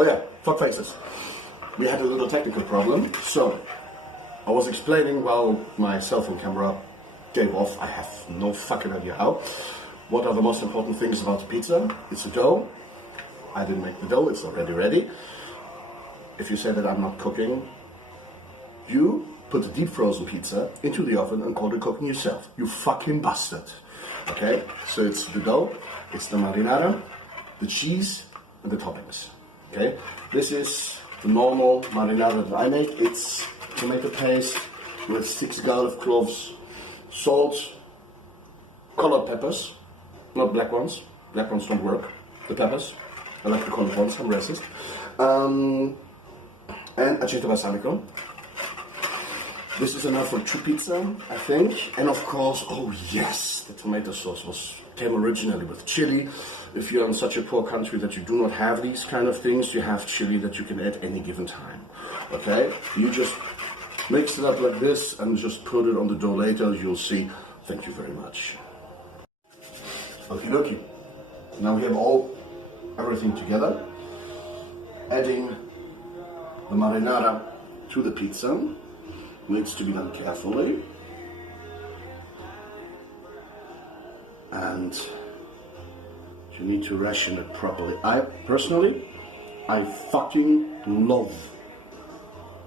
Oh yeah, fuck faces. We had a little technical problem. So, I was explaining while my cell phone camera gave off, I have no fucking idea how. What are the most important things about the pizza? It's the dough. I didn't make the dough, it's already ready. If you say that I'm not cooking, you put the deep frozen pizza into the oven and call it cooking yourself. You fucking bastard. Okay, so it's the dough, it's the marinara, the cheese, and the toppings. Okay, this is the normal marinara that I make. It's tomato paste with 6 garlic cloves, salt, colored peppers, not black ones. Black ones don't work. The peppers, I like the colored ones. I'm racist. And aceto balsamico. This is enough for 2 pizza, I think. And of course, oh yes, the tomato sauce came originally with chili. If you're in such a poor country that you do not have these kind of things, you have chili that you can add any given time. Okay? You just mix it up like this and just put it on the dough later. You'll see. Thank you very much. Okie dokie. Now we have everything together. Adding the marinara to the pizza. Needs to be done carefully. And you need to ration it properly. I fucking love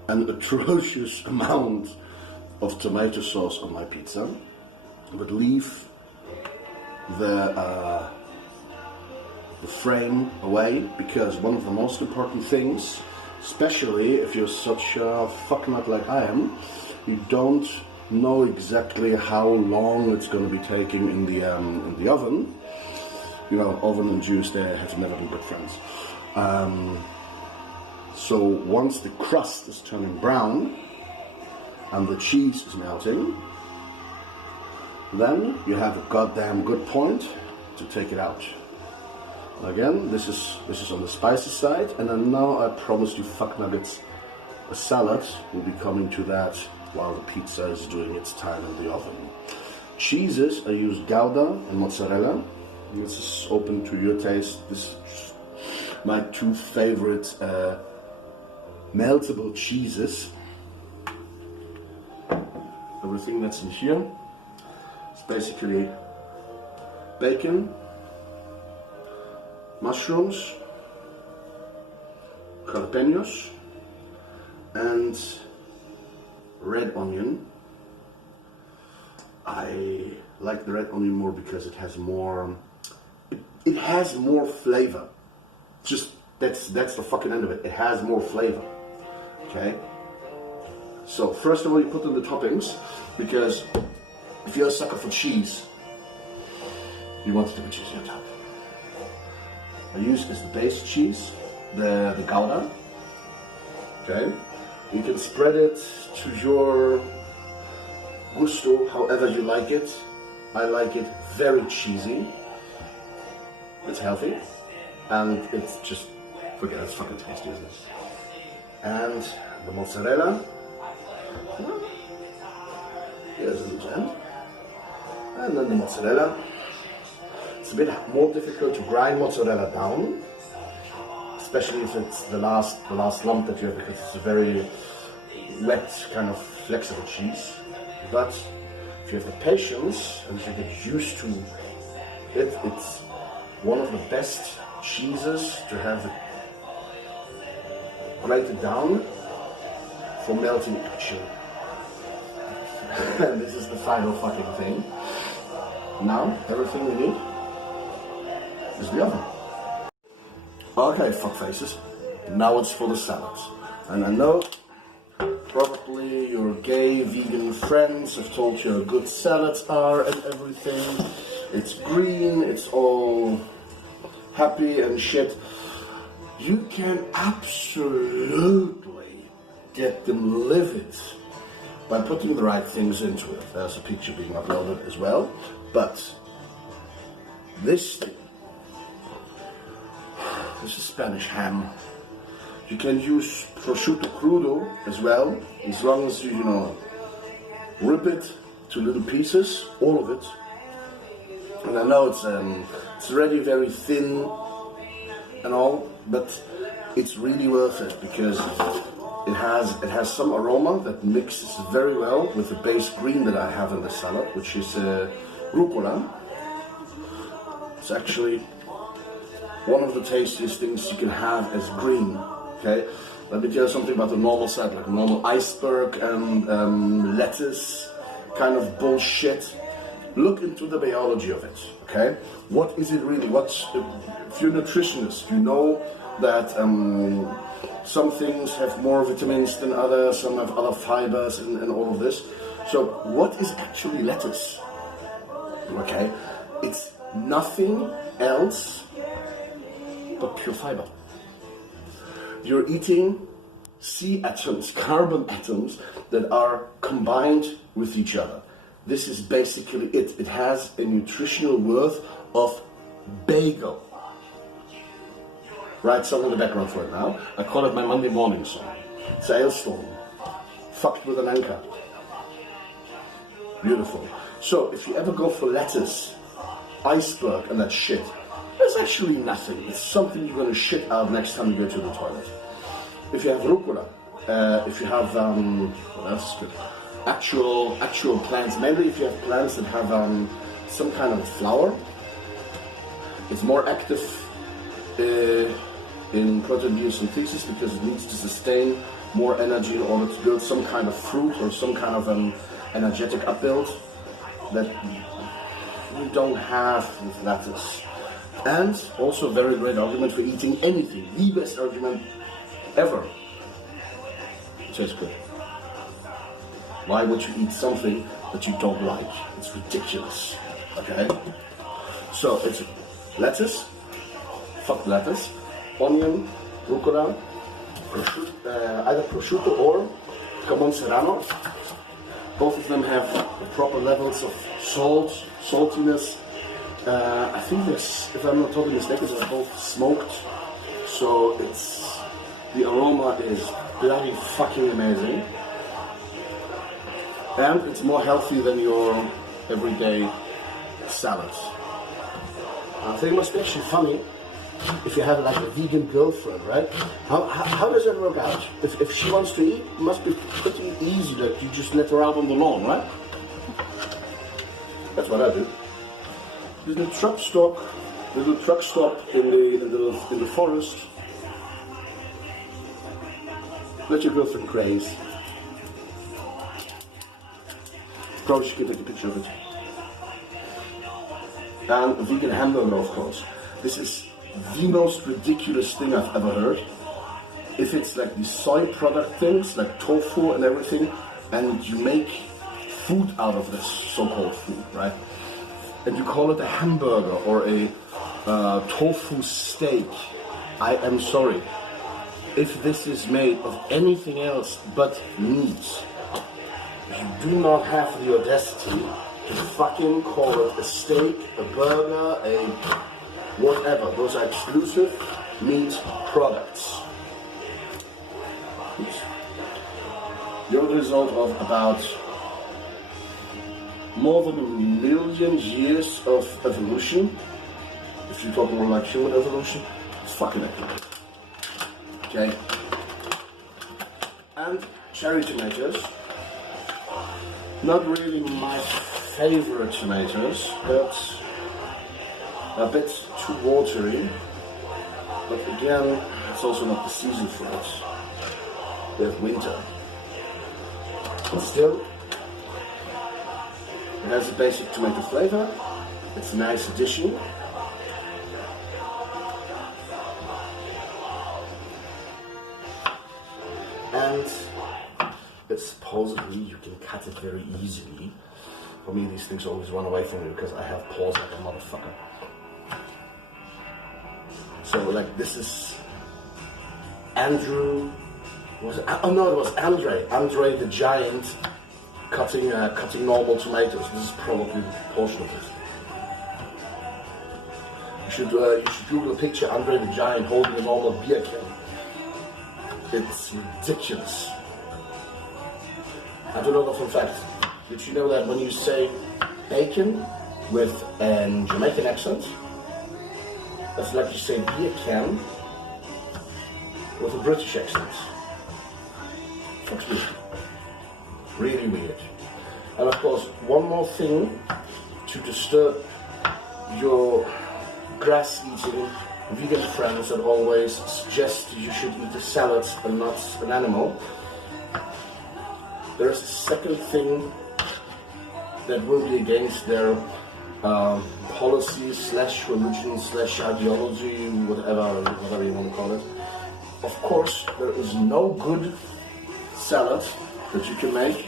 an atrocious amount of tomato sauce on my pizza, but leave the frame away, because one of the most important things, especially if you're such a fuck nut like I am, you don't know exactly how long it's going to be taking in the oven. You know, oven and juice, they have never been good friends. So once the crust is turning brown and the cheese is melting, then you have a goddamn good point to take it out. Again, this is on the spicy side, and then now I promise you fuck nuggets, a salad will be coming to that while the pizza is doing its time in the oven. Cheeses, I use Gouda and mozzarella. This is open to your taste. This is my 2 favorite meltable cheeses. Everything that's in here is basically bacon, mushrooms, jalapenos, and red onion. I like the red onion more because it has more flavor. Just that's the fucking end of it. It has more flavor. Okay. So first of all, you put in the toppings, because if you're a sucker for cheese, you want it to be cheesy on top. I use as the base cheese, the Gouda. Okay. You can spread it to your gusto, however you like it. I like it very cheesy. It's healthy, and it's just, forget it, it's fucking tasty, isn't it? And the mozzarella. Here's a little gem. And then the mozzarella. It's a bit more difficult to grind mozzarella down, especially if it's the last lump that you have, because it's a very wet, kind of flexible cheese. But if you have the patience and you get used to it, it's one of the best cheeses to have it grated down for melting action. And this is the final fucking thing. Now, everything we need is the oven. Okay, fuckfaces. Now it's for the salads. And I know probably your gay vegan friends have told you how good salads are and everything. It's green, it's all happy and shit. You can absolutely get them livid by putting the right things into it. There's a picture being uploaded as well. But this thing, this is Spanish ham. You can use prosciutto crudo as well, as long as you rip it to little pieces, all of it. And I know it's already very thin and all, but it's really worth it because it has some aroma that mixes very well with the base green that I have in the salad, which is rucola. It's actually one of the tastiest things you can have as green. Okay, let me tell you something about the normal salad, like a normal iceberg and lettuce kind of bullshit. Look into the biology of it. Okay, what is it really? If you're a nutritionist, you know that some things have more vitamins than others, some have other fibers and all of this. So what is actually lettuce? Okay, it's nothing else but pure fiber. You're eating C atoms, carbon atoms that are combined with each other. This is basically it. It has a nutritional worth of bagel. Write song in the background for it now. I call it my Monday morning song. It's a hailstorm. Fucked with an anchor. Beautiful. So if you ever go for lettuce, iceberg and that shit, there's actually nothing. It's something you're going to shit out next time you go to the toilet. If you have rucola, if you have, what else is good? Actual plants, maybe if you have plants that have some kind of flower, it's more active in protein biosynthesis because it needs to sustain more energy in order to build some kind of fruit or some kind of energetic upbuild that we don't have with lettuce. And also a very great argument for eating anything, the best argument ever. It tastes good. Why would you eat something that you don't like? It's ridiculous. Okay? So it's lettuce, fuck lettuce, onion, rucola, either prosciutto or jamon serrano. Both of them have the proper levels of salt, saltiness. I think this, if I'm not totally mistaken, they're both smoked. So the aroma is bloody fucking amazing. And it's more healthy than your everyday salads. I think it must be actually funny if you have like a vegan girlfriend, right? How does that work out? If she wants to eat, it must be pretty easy that you just let her out on the lawn, right? That's what I do. Little truck stop in the forest. Let your girlfriend graze. Probably should take a picture of it. And a vegan hamburger, of course. This is the most ridiculous thing I've ever heard. If it's like these soy product things, like tofu and everything, and you make food out of this so-called food, right? And you call it a hamburger or a tofu steak, I am sorry. If this is made of anything else but meat, you do not have the audacity to fucking call it a steak, a burger, a whatever. Those are exclusive meat products. You're the result of about more than 1 million years of evolution. If you're talking more like human evolution, it's fucking accurate. Okay? And cherry tomatoes. Not really my favorite tomatoes, but a bit too watery. But again, it's also not the season for it. We have winter. But still, it has a basic tomato flavor. It's a nice addition. And supposedly you can cut it very easily. For me, these things always run away from me because I have paws like a motherfucker. So, like, this is Andrew. Was it? Oh no, it was Andre. Andre the Giant cutting normal tomatoes. This is probably a portion of it. You should Google a picture Andre the Giant holding a normal beer can. It's ridiculous. I don't know that for a fact. Did you know that when you say bacon with a Jamaican accent, that's like you say beer can. with a British accent. Fucks me. Really weird. And of course, one more thing to disturb your grass-eating vegan friends that always suggest you should eat a salad and not an animal. There is a second thing that will be against their policy / religion / ideology, whatever you want to call it. Of course, there is no good salad that you can make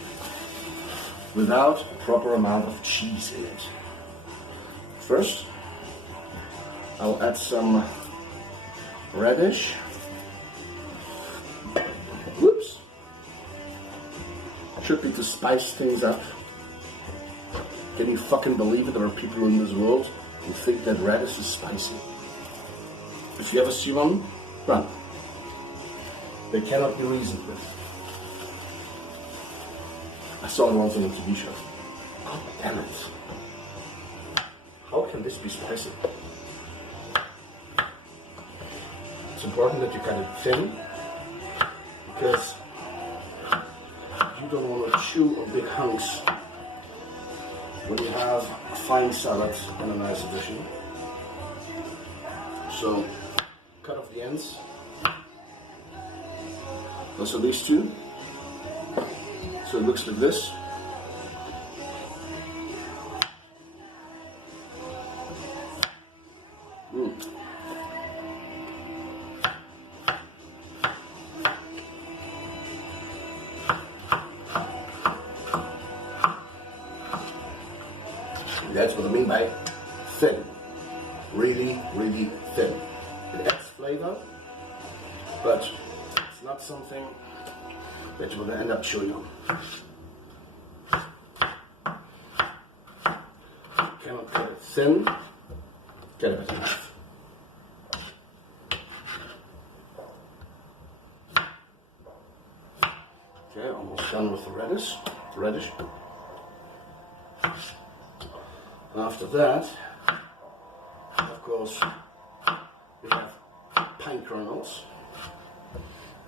without a proper amount of cheese in it. First, I'll add some radish. Whoops. Should be to spice things up. Can you fucking believe it? There are people in this world who think that radish is spicy. If you ever see one, run. They cannot be reasoned with. I saw it once on a TV show. God damn it. How can this be spicy? It's important that you cut it thin, because you don't want to chew on big hunks when you have a fine salad and a nice addition. So, cut off the ends. Also these two. So it looks like this. That's what I mean by thin. Really, really thin. It adds flavor, but it's not something that you're going to end up chewing on. You cannot get it thin, get a bit of knife. Okay, almost done with the radish. After that, of course, we have pine kernels,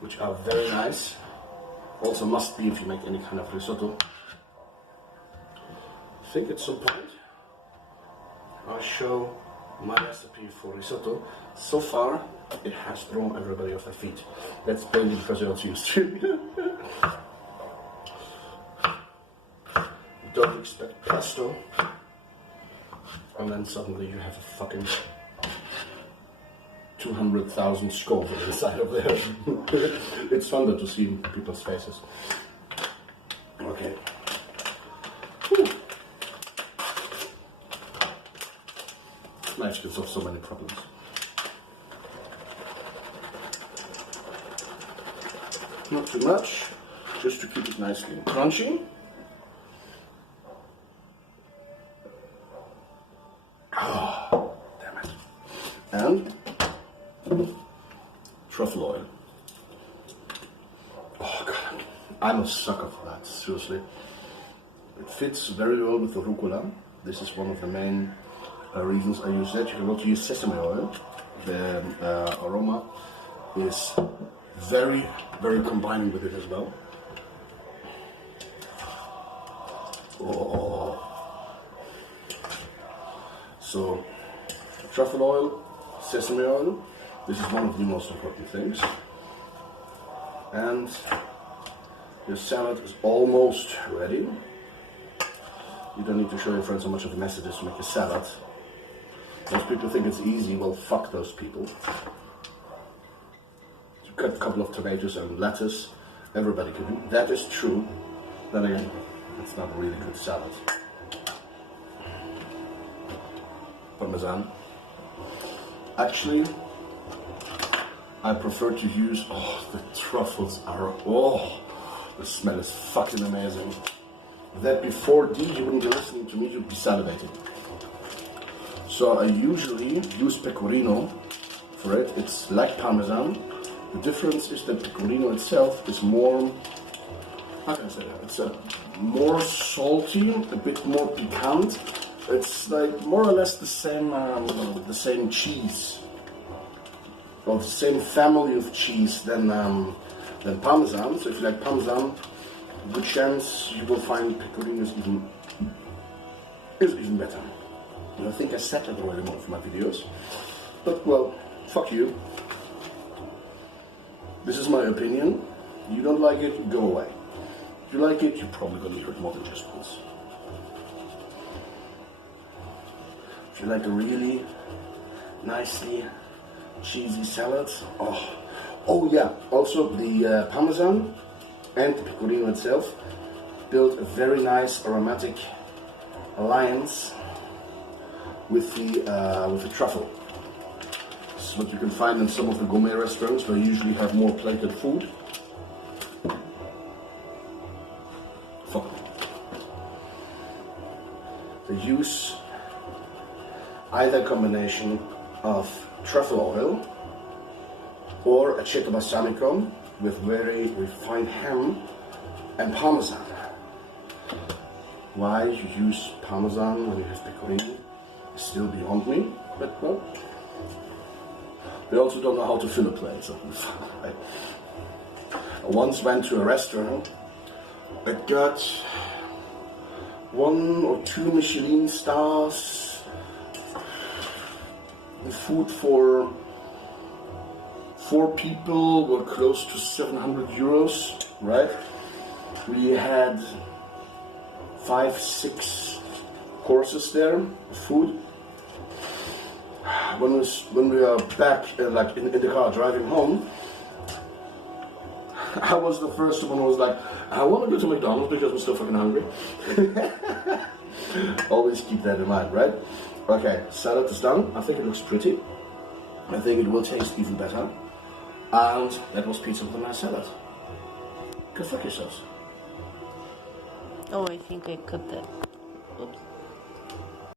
which are very nice. Also must be if you make any kind of risotto. I think at some point I'll show my recipe for risotto. So far, it has thrown everybody off their feet. That's mainly because they're not used to. Don't expect pesto. And then suddenly you have a fucking 200,000 Scoville inside of there. It's fun though to see people's faces. Okay. Whew. Knives can solve so many problems. Not too much, just to keep it nicely and crunchy. And truffle oil. Oh god, I'm a sucker for that, seriously. It fits very well with the rucola. This is one of the main reasons I use that. You can also use sesame oil. The aroma is very, very combining with it as well. Oh. So, truffle oil, sesame oil, this is one of the most important things. And your salad is almost ready. You don't need to show your friends how much of a mess it is to make a salad. Most people think it's easy, well fuck those people. You cut a couple of tomatoes and lettuce, everybody can do. That is true. Then again, it's not a really good salad. Parmesan. Actually, I prefer to use, the truffles are, the smell is fucking amazing. That before these you wouldn't be listening to me, you'd be salivating. So I usually use pecorino for it. It's like Parmesan. The difference is that pecorino itself is more, how can I say that? It's more salty, a bit more piquant. It's like more or less the same cheese. of the same family of cheese than Parmesan. So if you like Parmesan, good chance you will find Pecorino is even better. And I think I said that already in one of my videos. But well, fuck you. This is my opinion. You don't like it, go away. If you like it, you're probably gonna hear it more than just once. If you like a really nicely cheesy salad, oh yeah, also the Parmesan and the Pecorino itself build a very nice aromatic alliance with the truffle. This is what you can find in some of the gourmet restaurants where you usually have more plated food. Fuck. They use either combination of truffle oil or aceto balsamico with very refined ham and Parmesan. Why you use Parmesan when you have Pecorino is still beyond me, but well, we also don't know how to fill a plate, so right? I once went to a restaurant that got 1 or 2 Michelin stars. The food for 4 people were close to 700 euros, right? We had 5-6 courses there of food. When we were back like in the car driving home, I was the first one who was like, I want to go to McDonald's because I'm still fucking hungry. Always keep that in mind, right? Okay, salad is done. I think it looks pretty. I think it will taste even better. And that was pizza with a nice salad. Go fuck yourselves. Oh, I think I cut that. Oops.